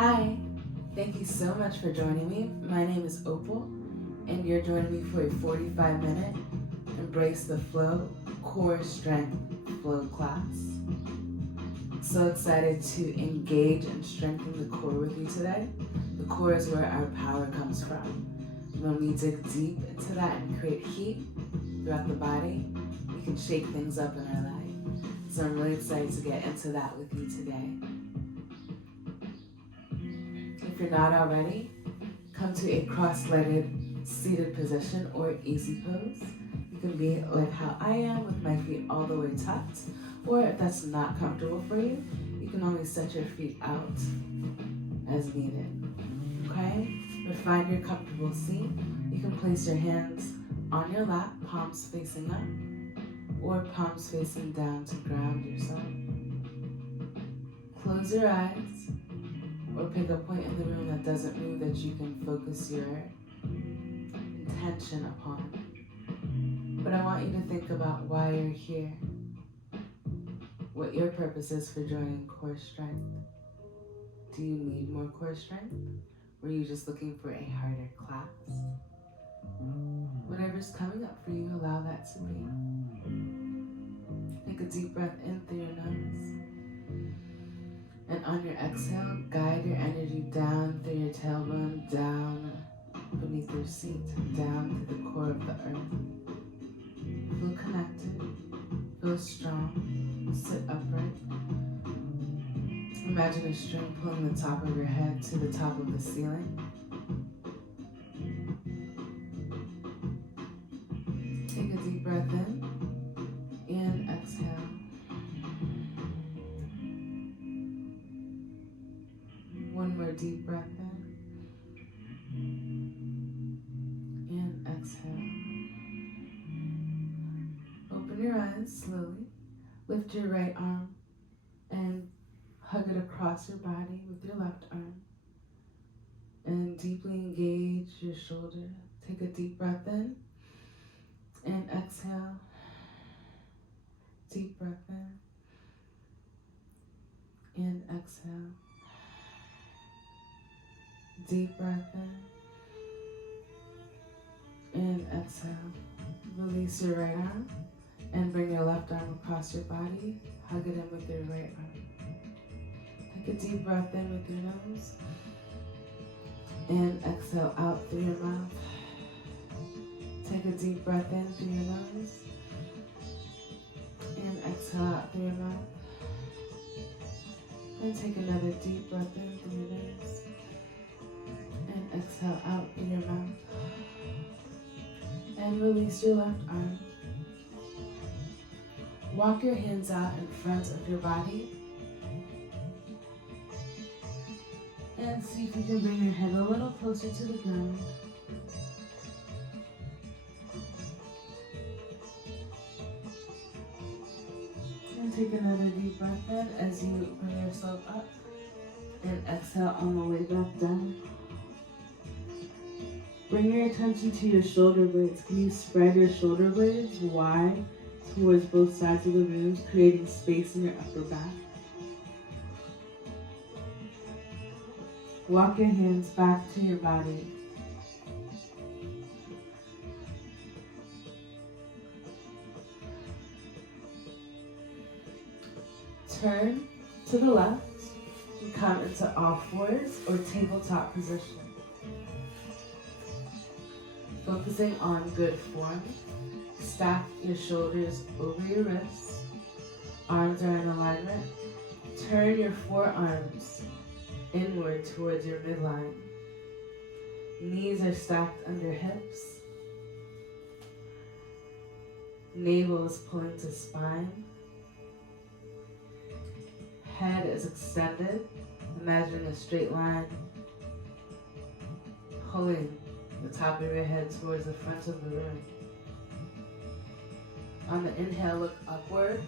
Hi, thank you so much for joining me. My name is Opal, and you're joining me for a 45-minute Embrace the Flow Core Strength Flow class. So excited to engage and strengthen the core with you today. The core is where our power comes from. When we dig deep into that and create heat throughout the body, we can shake things up in our life. So I'm really excited to get into that with you today. If you're not already, come to a cross-legged seated position or easy pose. You can be like how I am with my feet all the way tucked, or if that's not comfortable for you, you can only set your feet out as needed. Okay? But find your comfortable seat. You can place your hands on your lap, palms facing up, or palms facing down to ground yourself. Close your eyes, or pick a point in the room that doesn't move that you can focus your intention upon. But I want you to think about why you're here, what your purpose is for joining Core Strength. Do you need more core strength? Or are you just looking for a harder class? Whatever's coming up for you, allow that to be. Take a deep breath in through your nose. And on your exhale, guide your energy down through your tailbone, down beneath your seat, down to the core of the earth. Feel connected, feel strong, sit upright. Imagine a string pulling the top of your head to the top of the ceiling. Take a deep breath in and exhale. One more deep breath in and exhale. Open your eyes slowly. Lift your right arm and hug it across your body with your left arm. And deeply engage your shoulder. Take a deep breath in and exhale. Deep breath in and exhale. Deep breath in and exhale. Release your right arm and bring your left arm across your body. Hug it in with your right arm. Take a deep breath in with your nose and exhale out through your mouth. Take a deep breath in through your nose and exhale out through your mouth. And take another deep breath in through your nose and exhale out through your mouth. And release your left arm. Walk your hands out in front of your body. And see if you can bring your head a little closer to the ground. And take another deep breath in as you bring yourself up. And exhale on the way back down. Bring your attention to your shoulder blades. Can you spread your shoulder blades wide towards both sides of the room, creating space in your upper back? Walk your hands back to your body. Turn to the left and come into all fours or tabletop position. Focusing on good form. Stack your shoulders over your wrists. Arms are in alignment. Turn your forearms inward towards your midline. Knees are stacked under hips. Navel is pulling to spine. Head is extended. Imagine a straight line pulling the top of your head towards the front of the room. On the inhale, look upward.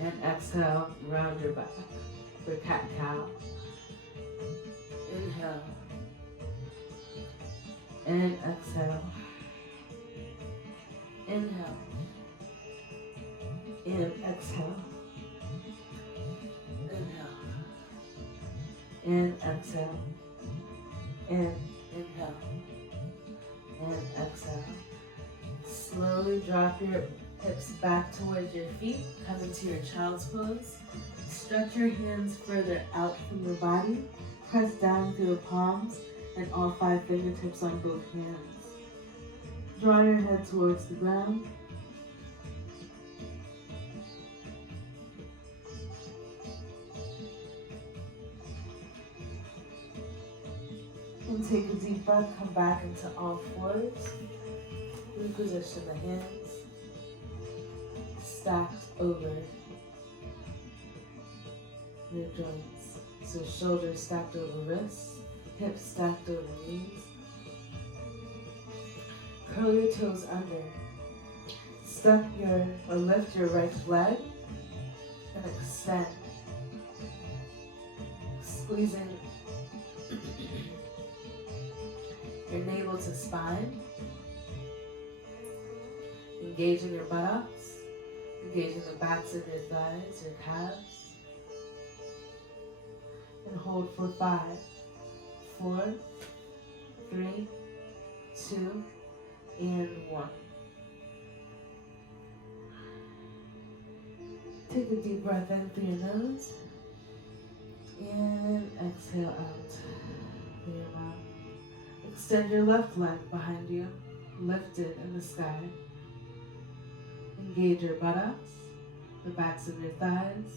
And exhale, round your back for cat-cow. Inhale. And exhale. Inhale. And exhale. Inhale. and exhale. And inhale and exhale. Slowly drop your hips back towards your feet. Come into your child's pose. Stretch your hands further out from your body. Press down through the palms and all 5 fingertips on both hands. Draw your head towards the ground. And take a deep breath. Come back into all fours. Reposition the hands. Stacked over your joints. So shoulders stacked over wrists. Hips stacked over knees. Curl your toes under. Lift your right leg and extend. Squeezing your navel to spine. Engaging your buttocks. Engaging the backs of your thighs, your calves. And hold for 5, 4, 3, 2, and 1. Take a deep breath in through your nose and exhale out through your mouth. Extend your left leg behind you, lifted in the sky. Engage your buttocks, the backs of your thighs,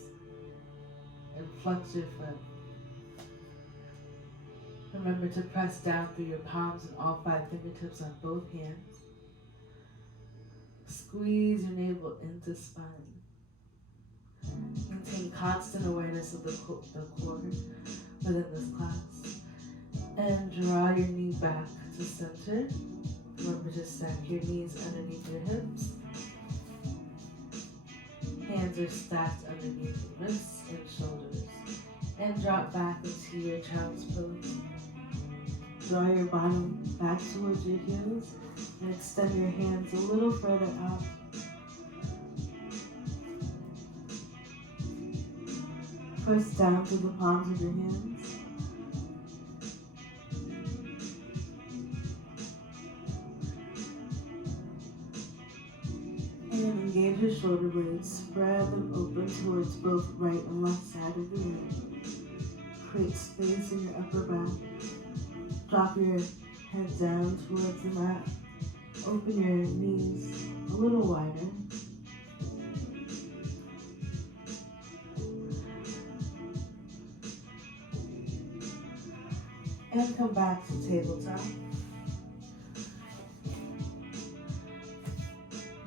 and flex your foot. Remember to press down through your palms and all 5 fingertips on both hands. Squeeze your navel into spine. Maintain constant awareness of the core within this class. And draw your knee back to center. Remember to stack your knees underneath your hips. Hands are stacked underneath your wrists and shoulders. And drop back into your child's pose. Draw your bottom back towards your heels and extend your hands a little further out. Press down through the palms of your hands. And engage your shoulder blades. Spread them open towards both right and left side of the room. Create space in your upper back. Drop your head down towards the mat. Open your knees a little wider. And come back to tabletop.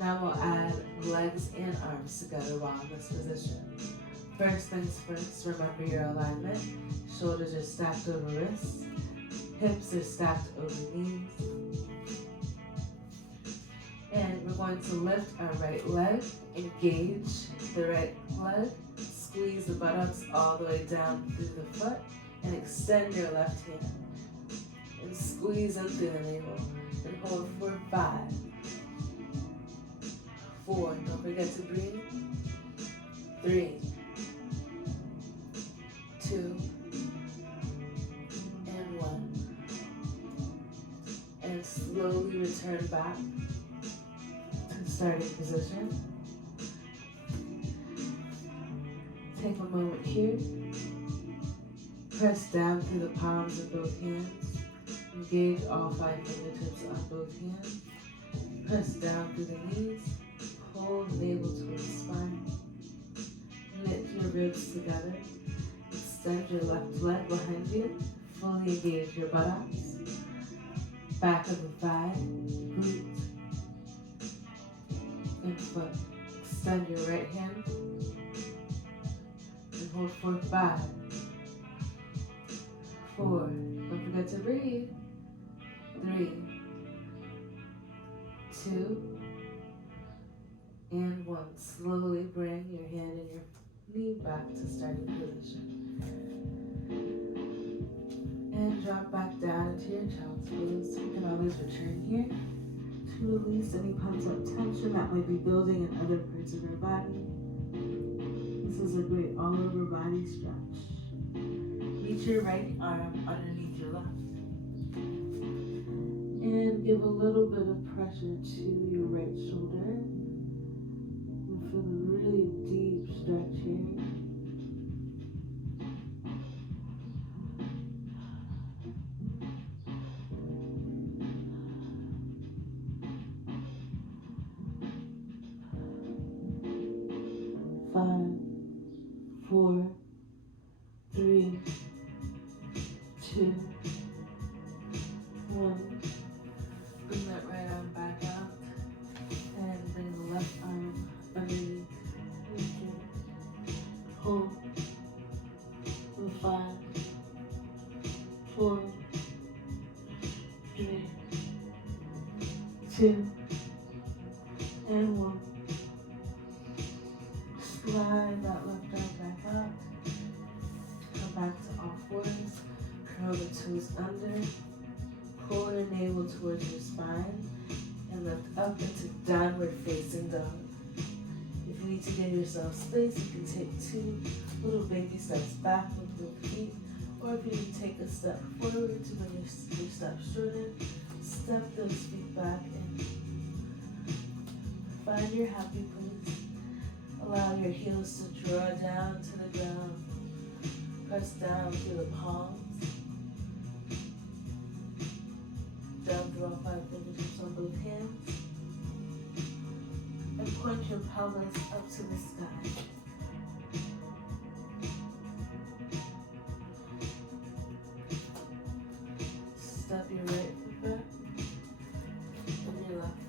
Now we'll add legs and arms together while in this position. First things first, remember your alignment. Shoulders are stacked over wrists. Hips are stacked over knees. And we're going to lift our right leg, engage the right leg, squeeze the buttocks all the way down through the foot, and extend your left hand. And squeeze in through the navel. And hold for 5, 4, don't forget to breathe. 3, 2, and 1. And slowly return back to starting position. Take a moment here. Press down through the palms of both hands. Engage all 5 fingertips on both hands. Press down through the knees. Pull the navel towards the spine. Knit your ribs together. Extend your left leg behind you. Fully engage your buttocks. Back of the thigh, glute, and foot. Extend your right hand. And hold for 5, 4, don't forget to breathe. 3, 2, and 1. Slowly bring your hand and your knee back to starting position. And drop back down into your child's pose. You can always return here to release any pent-up tension that might be building in other parts of your body. This is a great all-over body stretch. Reach your right arm underneath your left. And give a little bit of pressure to your right shoulder. And feel a really deep stretch here. Five, 4, 3, 2, 1. Bring that right arm back out and bring the left arm underneath. Hold for 5, 4, 3, 2, and 1. Slide that left arm back up. Come back to all fours. Curl the toes under. Pull your navel towards your spine and lift up into downward facing dog. If you need to give yourself space, you can take 2 little baby steps back with both feet, or if you need to take a step forward to bring your steps shorter, step those feet back and find your happy place. Allow your heels to draw down to the ground. Press down through the palms. Down through all 5 fingertips on both hands. And point your pelvis up to the sky. Step your right foot back and your left foot.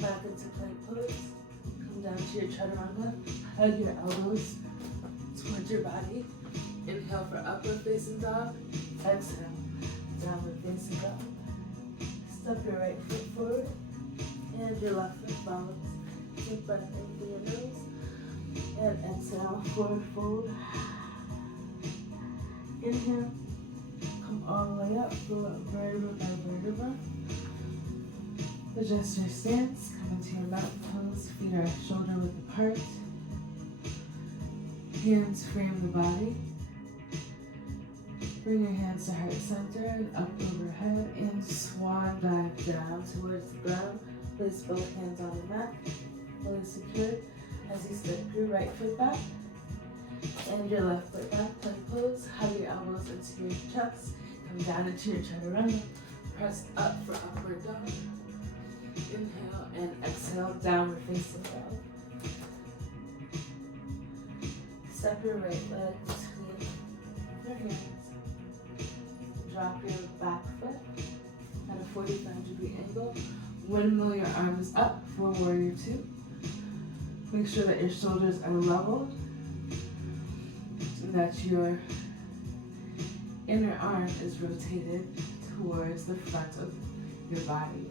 Back into plank pose. Come down to your chaturanga. Hug your elbows towards your body. Inhale for upward facing dog. Exhale, downward facing dog. Step your right foot forward and your left foot follows. Deep breath in through your nose and exhale, forward fold. Inhale, come all the way up, go up vertebra by vertebra. Adjust your stance, come into your mountain pose, feet are shoulder width apart. Hands frame the body. Bring your hands to heart center, up overhead, and swan dive down towards the ground. Place both hands on the mat, fully secured as you step your right foot back and your left foot back. Plank pose, hug your elbows into your chest, come down into your chaturanga, press up for upward dog. Inhale and exhale, downward facing dog. Step your right leg between your hands. Drop your back foot at a 45-degree angle. Windmill your arms up for warrior 2. Make sure that your shoulders are level and that your inner arm is rotated towards the front of your body.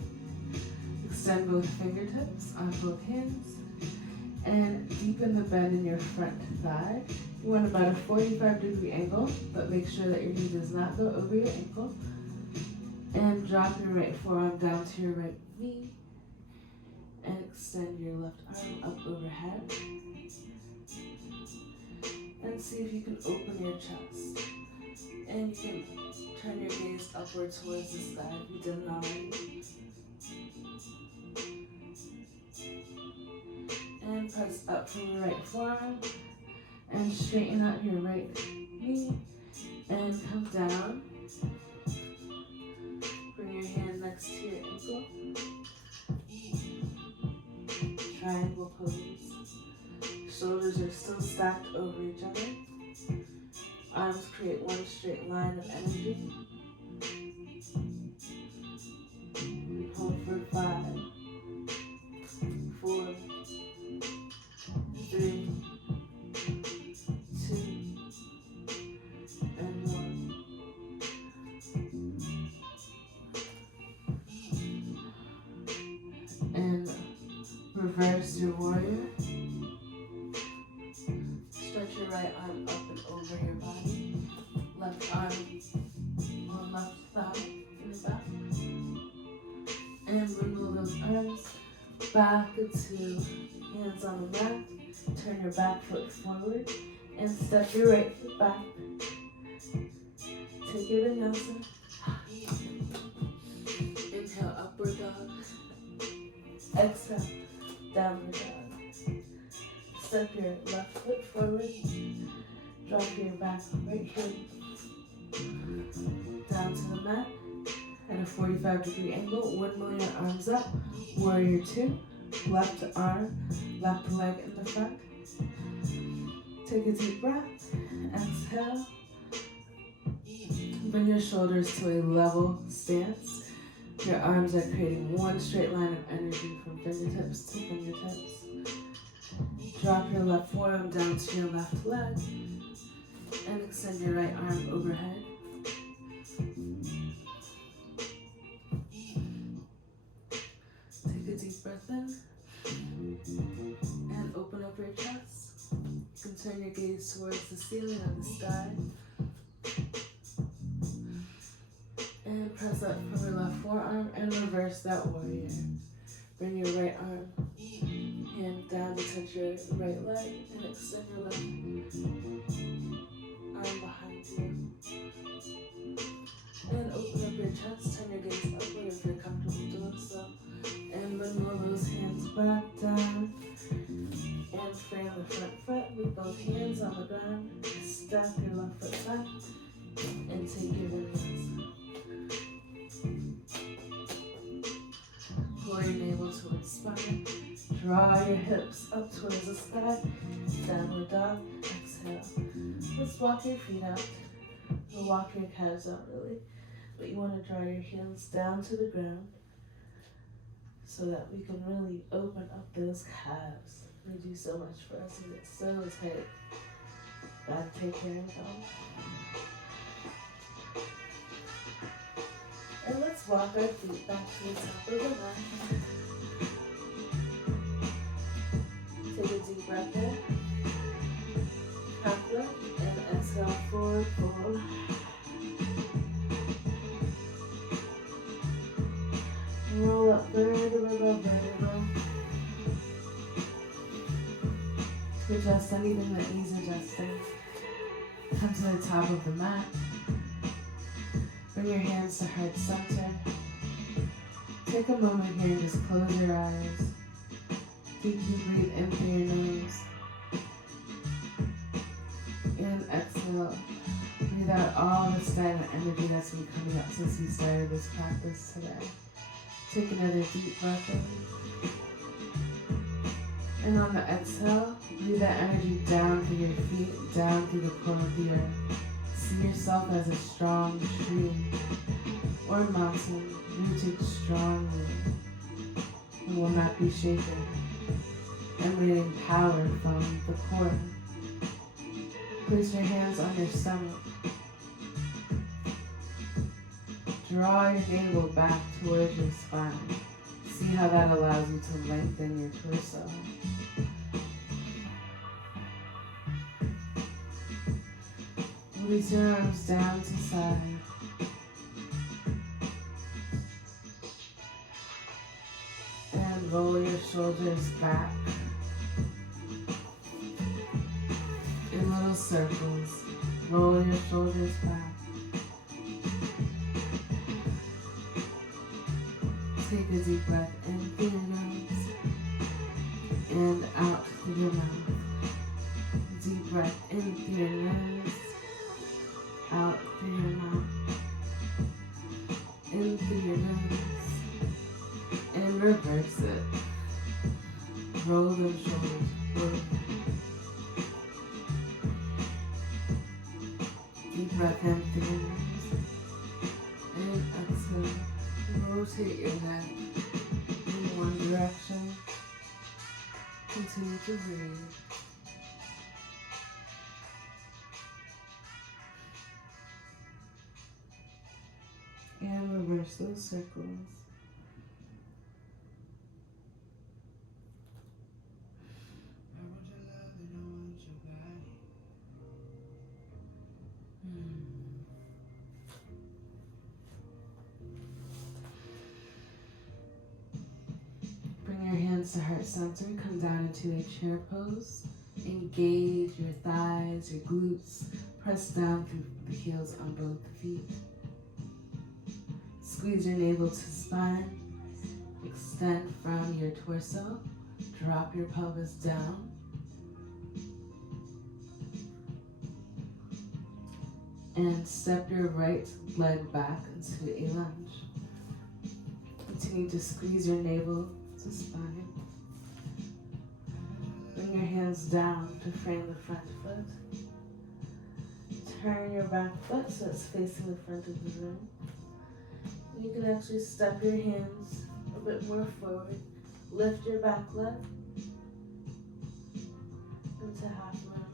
Extend both fingertips on both hands and deepen the bend in your front thigh. You want about a 45-degree angle, but make sure that your knee does not go over your ankle. And drop your right forearm down to your right knee and extend your left arm up overhead. And see if you can open your chest. And you can turn your gaze upward towards the sky if you didn't already. And press up from your right forearm and straighten out your right knee and come down. Bring your hand next to your ankle. Triangle pose. Shoulders are still stacked over each other. Arms create one straight line of energy. Hold for 5, 4, 3, 2, and 1. And reverse your warrior. arms back into hands on the mat. Turn your back foot forward and step your right foot back. Take your vinyasa. Inhale, upward dog. Exhale, downward dog. Step your left foot forward. Drop your back right heel down to the mat at a 45-degree angle. Windmill your arms up. Warrior two. Left arm, left leg in the front. Take a deep breath. Exhale. Bring your shoulders to a level stance. Your arms are creating one straight line of energy from fingertips to fingertips. Drop your left forearm down to your left leg and extend your right arm overhead. Take a deep breath in and open up your chest. You can turn your gaze towards the ceiling or the sky. And press up from your left forearm and reverse that warrior. Bring your right arm, hand down to touch your right leg and extend your left arm behind you. And open up your chest, turn your gaze upward if you're comfortable doing so. And windmill those hands back down. And frame the front foot with both hands on the ground. Step your left foot back and take your vinyasa. Pull your navel towards spine. Draw your hips up towards the sky. Downward dog. Exhale. Let's walk your feet out. We'll walk your calves out really. But you want to draw your heels down to the ground so that we can really open up those calves. They do so much for us and it's so tight. Gotta take care of them. And let's walk our feet back to the top of the mat. Take a deep breath in. Half lift and exhale, forward fold. Roll up vertebra, vertebra. To adjust anything that needs adjusting. Come to the top of the mat. Bring your hands to heart center. Take a moment here and just close your eyes. Deeply breathe in through your nose. And exhale. Breathe out all the stagnant energy that's been coming up since we started this practice today. Take another deep breath in. And on the exhale, breathe that energy down through your feet, down through the core of the earth. See yourself as a strong tree or mountain rooted strongly and will not be shaken, emanating power from the core. Place your hands on your stomach. Draw your navel back towards your spine. See how that allows you to lengthen your torso. Release your arms down to side. And roll your shoulders back in little circles. Roll your shoulders back. Take a deep breath in through your nose and out through your mouth. Deep breath in through your nose, out through your mouth, in through your nose, and reverse it. Roll those shoulders forward. Deep breath in through your nose, and exhale. Rotate your neck in one direction. Continue to breathe. And reverse those circles. hands to heart center, come down into a chair pose. Engage your thighs, your glutes. Press down through the heels on both feet. Squeeze your navel to spine. Extend from your torso. Drop your pelvis down. And step your right leg back into a lunge. Continue to squeeze your navel to spine. Bring your hands down to frame the front foot. Turn your back foot so it's facing the front of the room. You can actually step your hands a bit more forward. Lift your back leg into half moon.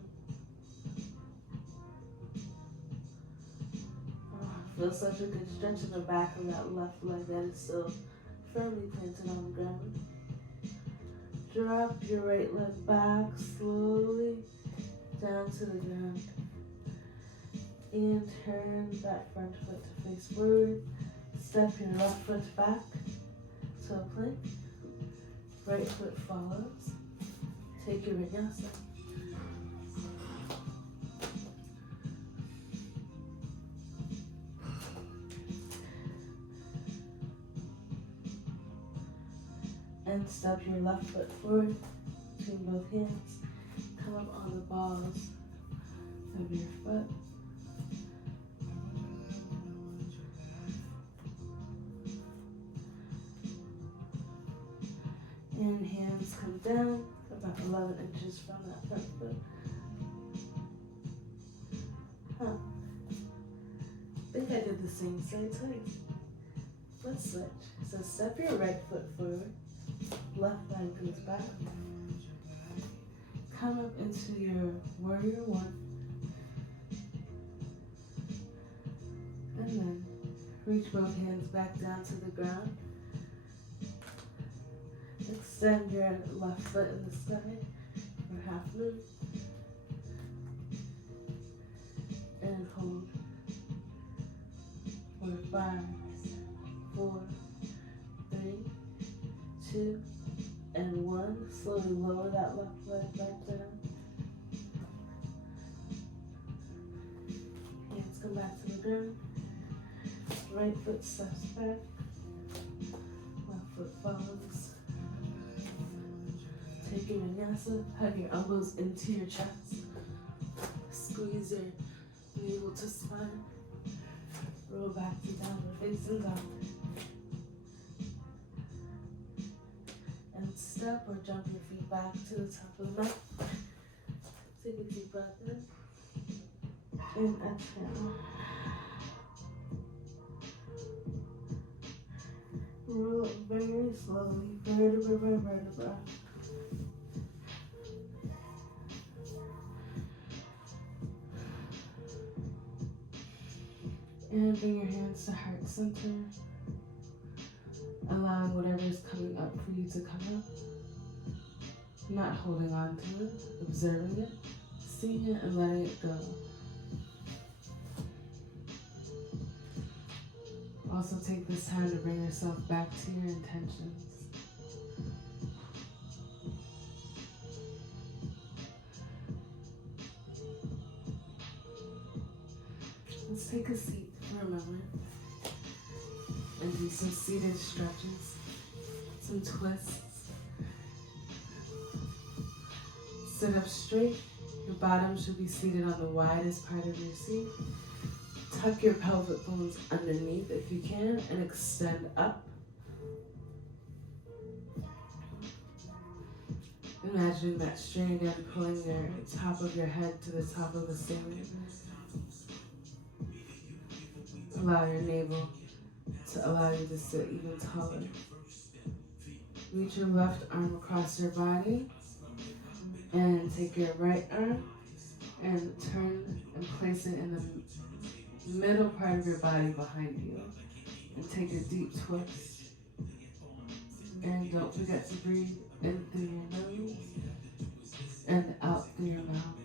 Feel such a good stretch in the back of that left leg that is still firmly planted on the ground. Drop your right leg back slowly down to the ground. And turn that front foot to face forward. Step your left foot back to a plank. Right foot follows. Take your vinyasa. And step your left foot forward between both hands. Come up on the balls of your foot. And hands come down about 11 inches from that front foot. I think I did the same side twice. Let's switch. So step your right foot forward. Left leg goes back. Come up into your warrior one. And then reach both hands back down to the ground. Extend your left foot in the sky for half moon. And hold for 5, 4, 3, 2, and 1. Slowly lower that left leg back down. Hands come back to the ground. Right foot steps back. Left foot follows. Take your vinyasa. Hug your elbows into your chest. Squeeze your navel to spine. Roll back to downward facing dog. And step or jump your feet back to the top of the mat. Take a deep breath in. And exhale. Roll it very slowly, vertebra by vertebra. And bring your hands to heart center, allowing whatever is coming up for you to come up. Not holding on to it, observing it, seeing it, and letting it go. Also take this time to bring yourself back to your intentions. Let's take a seat for a moment and do some seated stretches, some twists. Sit up straight. Your bottom should be seated on the widest part of your seat. Tuck your pelvic bones underneath if you can and extend up. Imagine that string again pulling your top of your head to the top of the ceiling. Allow your navel to allow you to sit even taller. Reach your left arm across your body and take your right arm and turn and place it in the middle part of your body behind you. And take a deep twist. And don't forget to breathe in through your nose and out through your mouth.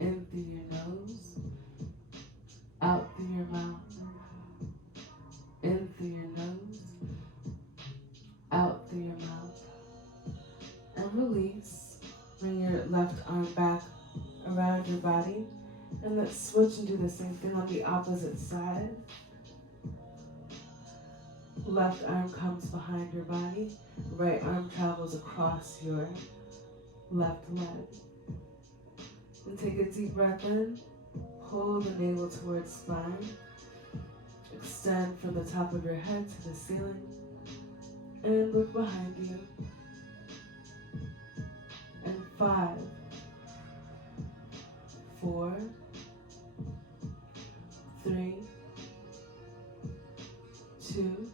In through your nose, out through your mouth. In through your nose, out through your mouth. release. Bring your left arm back around your body. And let's switch and do the same thing on the opposite side. Left arm comes behind your body. Right arm travels across your left leg. And take a deep breath in. Pull the navel towards spine. Extend from the top of your head to the ceiling. And look behind you. And 5, 4, 3, 2,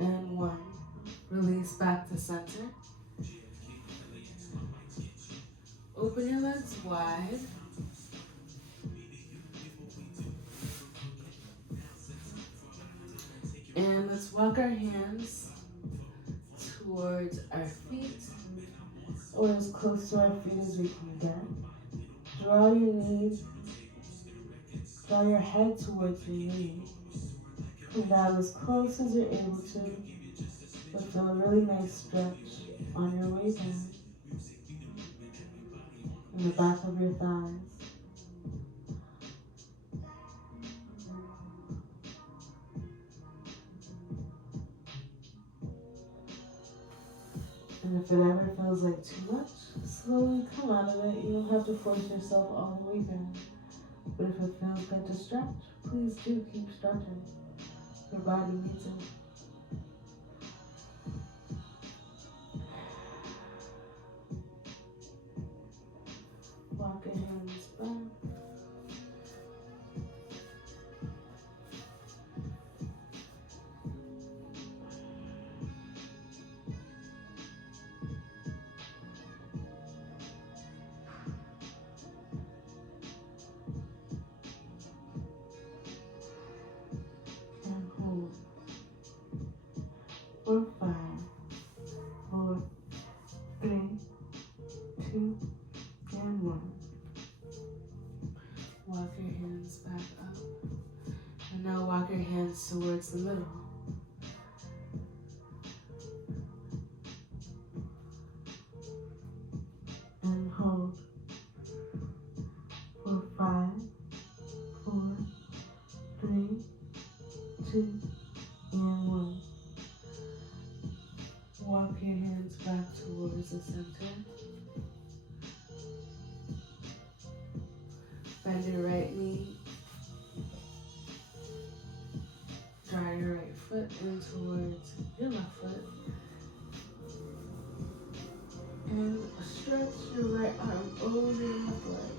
and 1. Release back to center. Open your legs wide. And let's walk our hands towards our feet, or as close to our feet as we can get. Draw your head towards your knee. Come down as close as you're able to, but feel a really nice stretch on your way down, in the back of your thighs. And if it ever feels like too much, slowly come out of it. You don't have to force yourself all the way down. But if it feels good to stretch, please do keep stretching. Your body needs it. Walk your hands back. And hold. For 5, 4, 3, 2, and 1. Walk your hands back up. And now walk your hands towards the middle. And hold. For 5, 4, 3, 2, and 1. Walk your hands back towards the center. Bend your right knee. Draw your right foot in towards your left foot. And stretch your right arm over your left leg.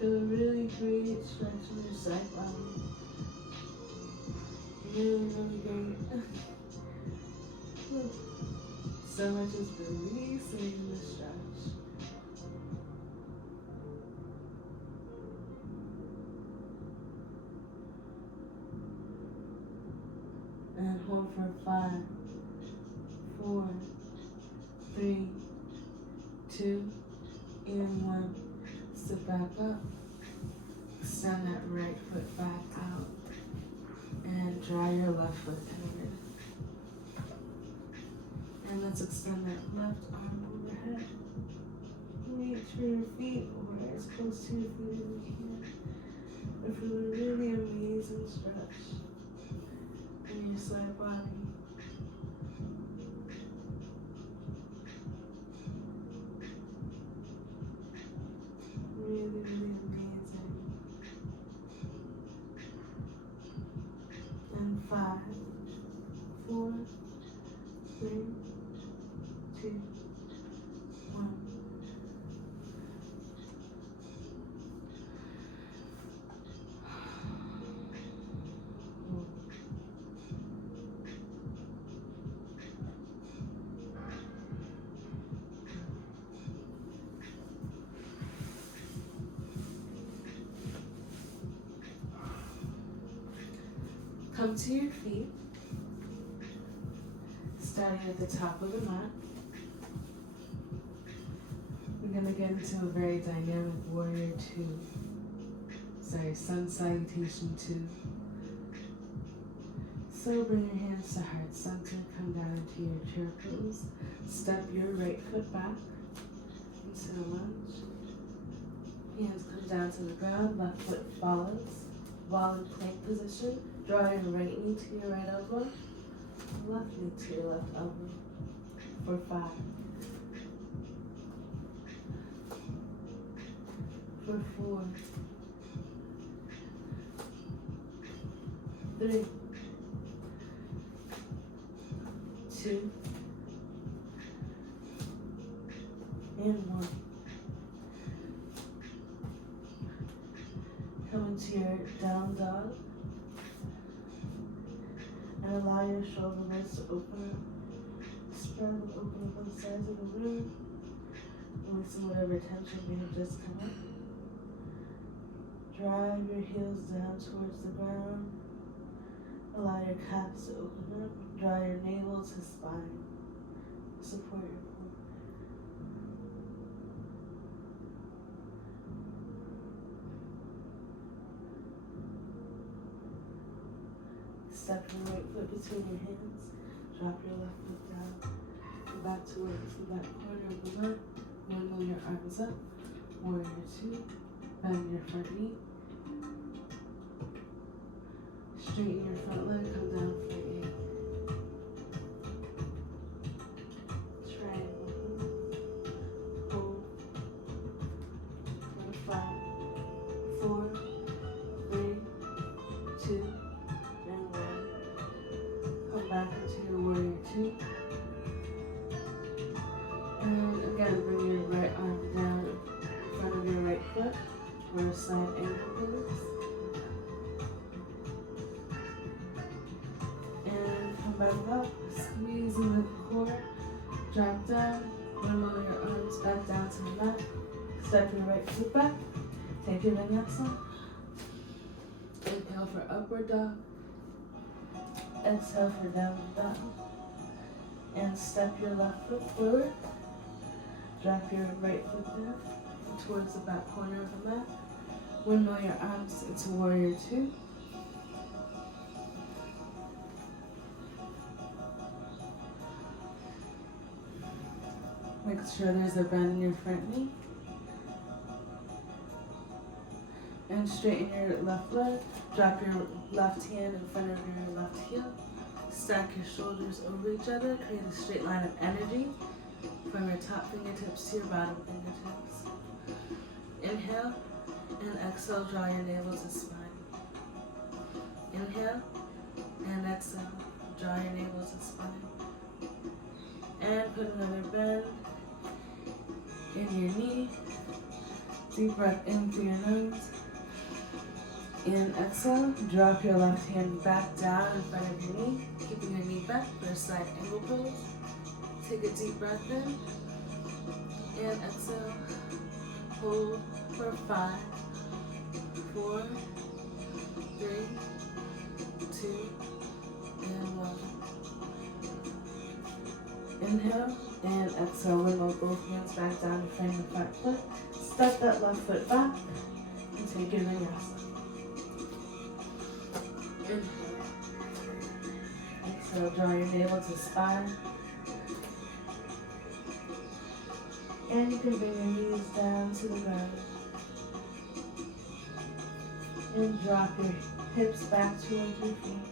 Feel a really great stretch in your side body. Really great. So much is releasing in this stretch. And hold for 5, 4, 3, 2, and 1. Sit back up. Extend that right foot back out. And draw your left foot forward. And let's extend that left arm overhead. Reach for your feet or as close to your feet as we can. And feel a really amazing stretch in your side body. Really, really amazing. And 5, 4, 3, 2, 1. Come to your feet, starting at the top of the mat. We're going to get into a very dynamic warrior 2. Sun salutation 2. So bring your hands to heart center, come down into to your chair pose. Step your right foot back into a lunge. Hands come down to the ground, left foot follows. While in plank position, draw your right knee to your right elbow, left knee to your left elbow for 5. For 4. 3. 2. And 1. Come into your down dog and allow your shoulder blades to open up, spread and open up on the sides of the room, releasing whatever tension may have just come up. Drive your heels down towards the ground. Allow your calves to open up. Draw your navel to spine. Support your core. Step your right foot between your hands. Drop your left foot down. Go back towards the back corner of the mat. Wiggle your arms up. Warrior 2. Bend your front knee. Straighten your front leg. Come down for 8. Triangle. Hold. For 5, 4, 3, 2, and 1. Come back into your warrior 2. And again, bring your right arm down in front of your right foot for a side ankle pose. And come back up, squeeze in the core, drop down, wiggle your arms back down to the mat. Step your right foot back, take your vinyasa. Inhale for upward dog. Exhale for downward dog. And step your left foot forward. Drop your right foot down towards the back corner of the mat. Windmill your arms into warrior 2. Make sure there's a bend in your front knee. And straighten your left leg. Drop your left hand in front of your left heel. Stack your shoulders over each other. Create a straight line of energy from your top fingertips to your bottom fingertips. Inhale and exhale, draw your navel to spine. Inhale and exhale, draw your navel to spine. And put another bend in your knee. Deep breath in through your nose. And exhale, drop your left hand back down in front of your knee, keeping your knee back for a side angle pose. Take a deep breath in, and exhale. Hold for 5, 4, 3, 2, and 1. Inhale, and exhale, wiggle both hands back down in front of your front foot. Step that left foot back, and take your vinyasa. Inhale. Exhale, draw your navel to spine. And you can bring your knees down to the ground. And drop your hips back towards your feet.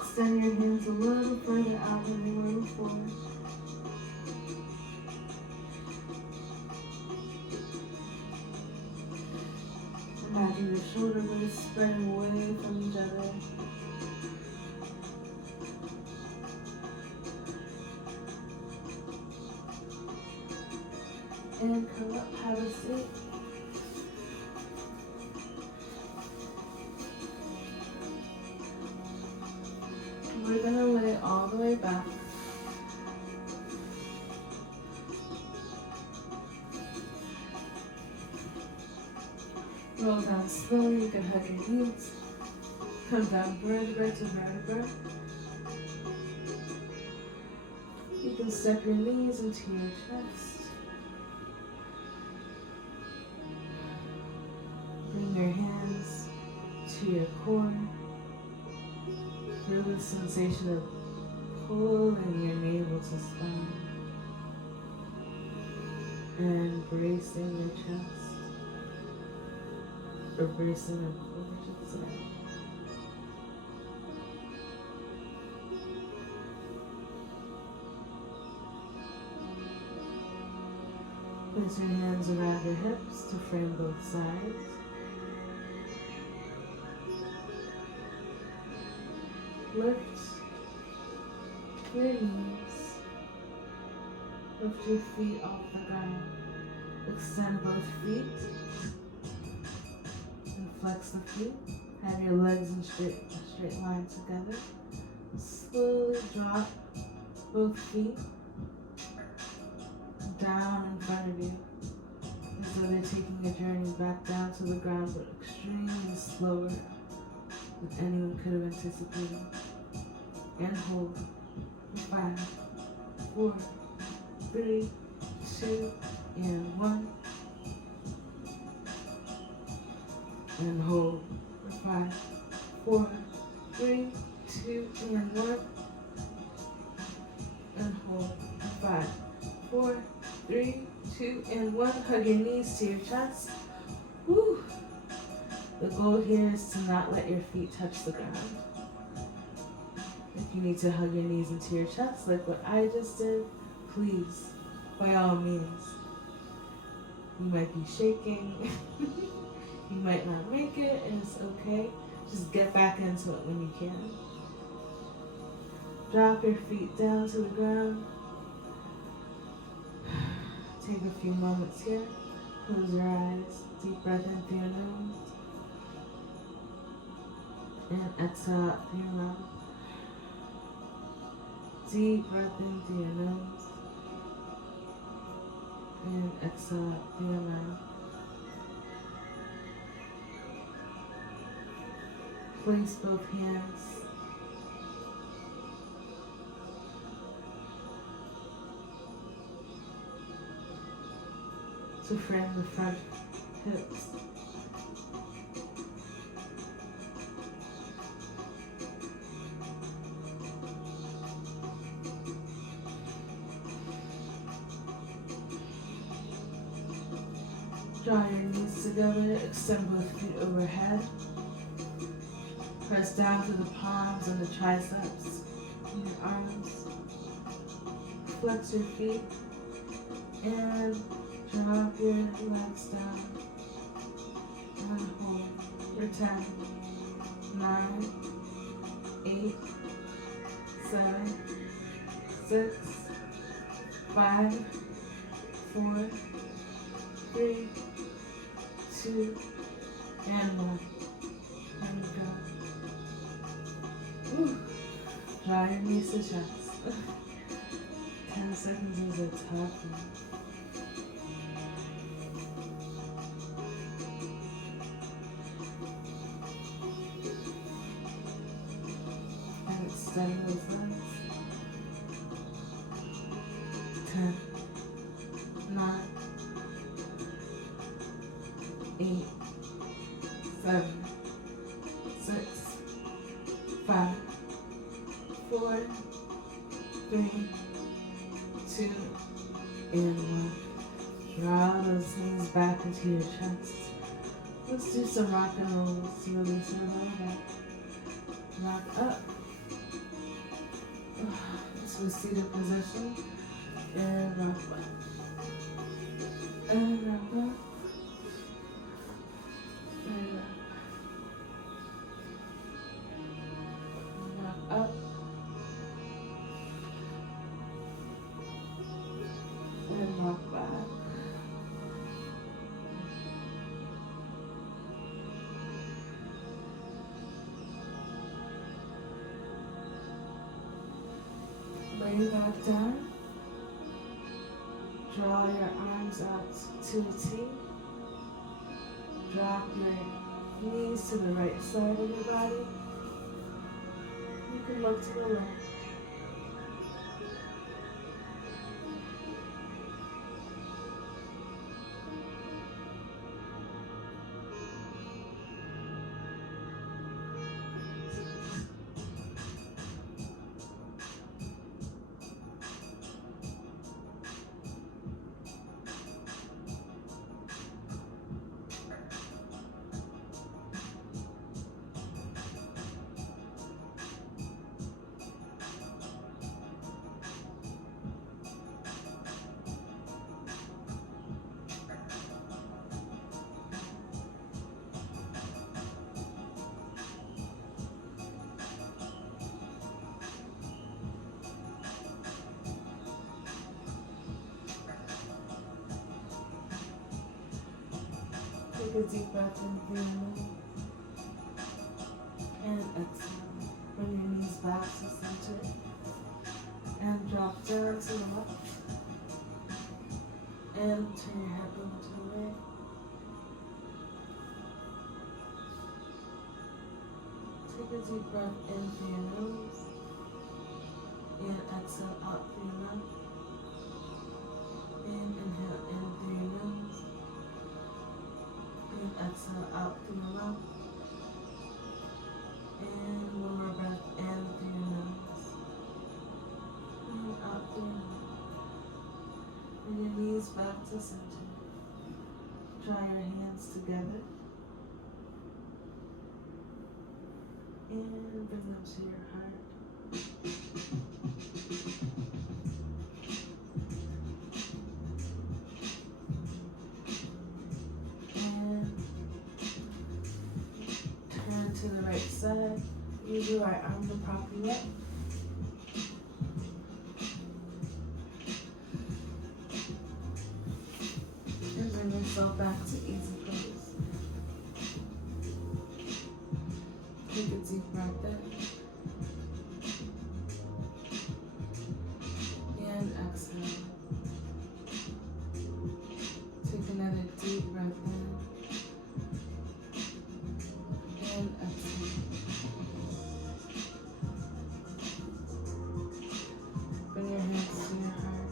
Extend your hands a little further out than they were before. Imagine your shoulder blades spreading away from each other. And come up, have a seat. We're going to lay all the way back. Roll down slowly, you can hug your knees. Come down vertebra to vertebra. You can step your knees into your chest. Bring your hands to your core. smooth sensation of pulling your navel to spine and bracing your chest, or bracing your core, I should say. Place your hands around your hips to frame both sides. Lift your knees. Lift your feet off the ground. Extend both feet and flex the feet. Have your legs in a straight line together. Slowly drop both feet down in front of you, as though they're taking a journey back down to the ground, but extremely slower than anyone could have anticipated. And hold. 5, 4, 3, 2, and 1. And hold. 5, 4, 3, 2, and 1. And hold. 5, 4, 3, 2, and 1. Hug your knees to your chest. Woo. The goal here is to not let your feet touch the ground. If you need to hug your knees into your chest, like what I just did, please, by all means. You might be shaking. You might not make it, and it's okay. Just get back into it when you can. Drop your feet down to the ground. Take a few moments here. Close your eyes. Deep breath in through your nose. And exhale out through your mouth. Deep breath in through your nose. And exhale out through your mouth. Place both hands to frame the front hips. Draw your knees together, extend both feet overhead. Press down to the palms and the triceps and your arms. Flex your feet and drop your legs down. And hold for 10, 9, 8, 7, 6, 5, 4, 3, 2, and 1. There we go. Woo. Draw your knees to chest. 10 seconds is a tough one. And extend those legs. 10, 9, 8, 7, 6, 5, 4, 3, 2, and 1. Draw those knees back into your chest. Let's do some rock and rolls to release your lower back. Rock up to a seated position and rock back. And rock up. And rock up. And rock back. Lay back down. Draw your arms out to a T. Drop your knees to the right side of your body. You can look to the left. Take a deep breath in through your nose and exhale. Bring your knees back to center and drop down to the left. And turn your head over to the right. Take a deep breath in through your nose and exhale out through your mouth. And inhale in through your nose and exhale out through your mouth. And one more breath in through your nose and out through your mouth. Bring your knees back to center. Draw your hands together and bring them to your heart. And turn to the right side. Use your right arm to prop you up. And bring yourself back to easy pose. Take a deep breath in. And exhale. Take another deep breath in. And exhale. Bring your hands to your heart.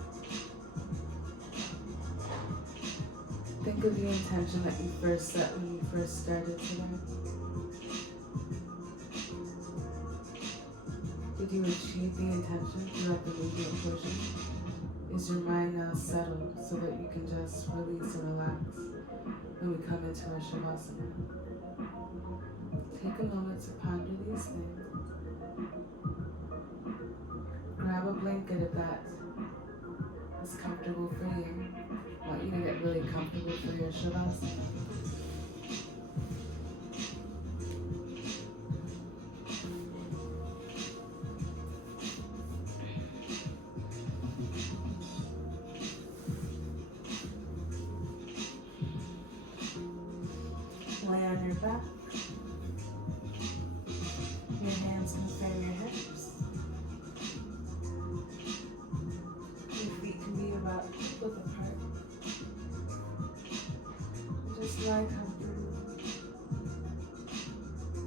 Think of the intention that you first set when you first started today. Did you achieve the intention throughout the movement portion? Is your mind now settled so that you can just release and relax when we come into our Shavasana? Take a moment to ponder these things. Grab a blanket if that is comfortable for you. I want you to get really comfortable for your Shavasana. Lay on your back. Your hands can frame your hips. Your feet can be about hip width apart. Just lie comfortably.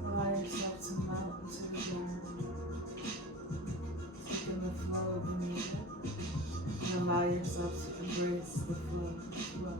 Allow yourself to melt into the ground. Take in the flow of the music. And allow yourself to embrace the flow as well.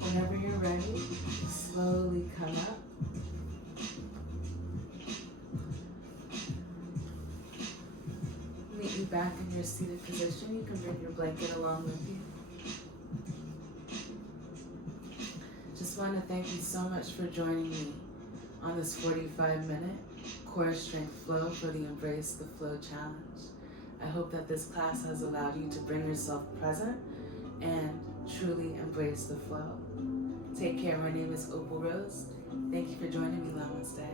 Whenever you're ready, slowly come up. Meet you back in your seated position. You can bring your blanket along with you. Just want to thank you so much for joining me on this 45-minute core strength flow for the Embrace the Flow Challenge. I hope that this class has allowed you to bring yourself present and truly embrace the flow. Take care. My name is Opal Rose. Thank you for joining me, Llamaste.